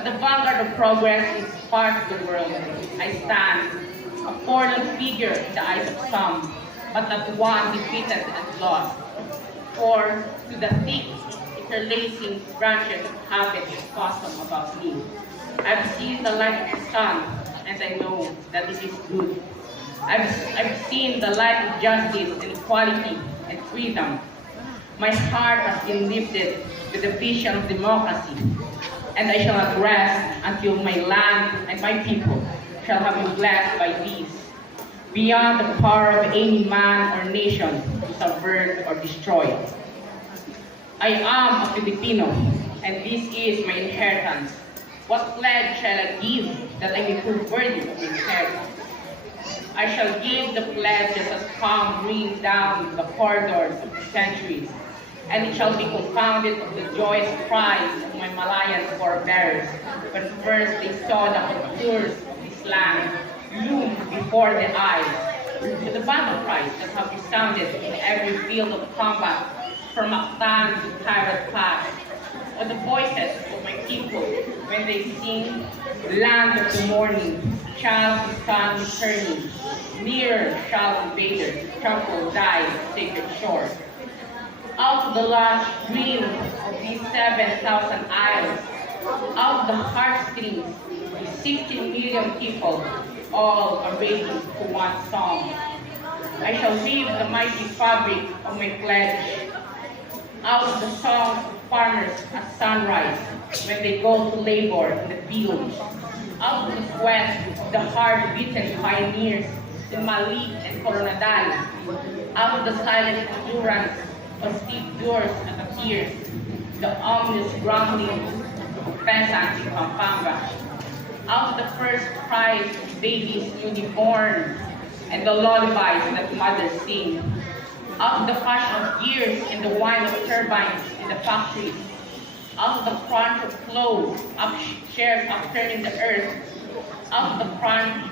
At the vanguard of progress in this part of the world, I stand, a forlorn figure in the eyes of some, but not one defeated and lost. For to the thick, interlacing branches of habit and custom about me, I've seen the light of the sun, and I know that it is good. I've seen the light of justice and equality and freedom. My heart has been lifted with the vision of democracy, and I shall not rest until my land and my people shall have been blessed by these, beyond the power of any man or nation to subvert or destroy. I am a Filipino, and this is my inheritance. What pledge shall I give that I may prove worthy of my inheritance? I shall give the pledge just as calm breathes down the corridors of the centuries, and it shall be confounded of the joyous cries of my Malayan forebears when first they saw the contours of this land loom before their eyes, to the battle cries that have resounded in every field of combat from Mactan to Pirate Pass, or the voices of my people when they sing, land of the morning, shall the sun returning, nearer shall invaders trample thy sacred shore. Out of the lush green of these 7,000 isles, out of the heartstrings, 16 million people, all are raging to one song. I shall weave the mighty fabric of my pledge, out of the songs of farmers at sunrise when they go to labor in the fields, out of the sweat of the hard-beaten pioneers in Malik and Coronadal, out of the silent endurance of steep doors that appears, the ominous grumbling of peasants in Pampanga, out of the first cries of babies newly born and the lullabies that mothers sing, out of the clash of gears and the whine of turbines in the factories, out of the crunch of plows, up shares upturning the earth, out of the crunch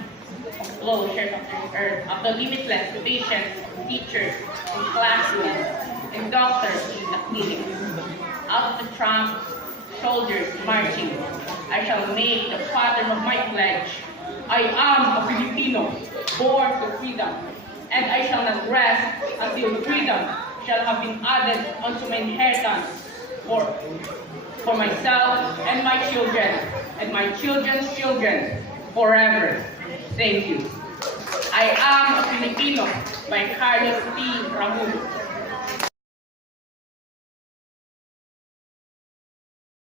of plows, shares upturning the earth, of the limitless patience of teachers in classrooms and doctors in the clinics, out of the tramp soldiers marching, I shall make the pattern of my pledge. I am a Filipino, born to freedom, and I shall not rest until freedom shall have been added unto my inheritance for myself and my children, and my children's children forever. Thank you. I am a Filipino by Carlos P. Ramon.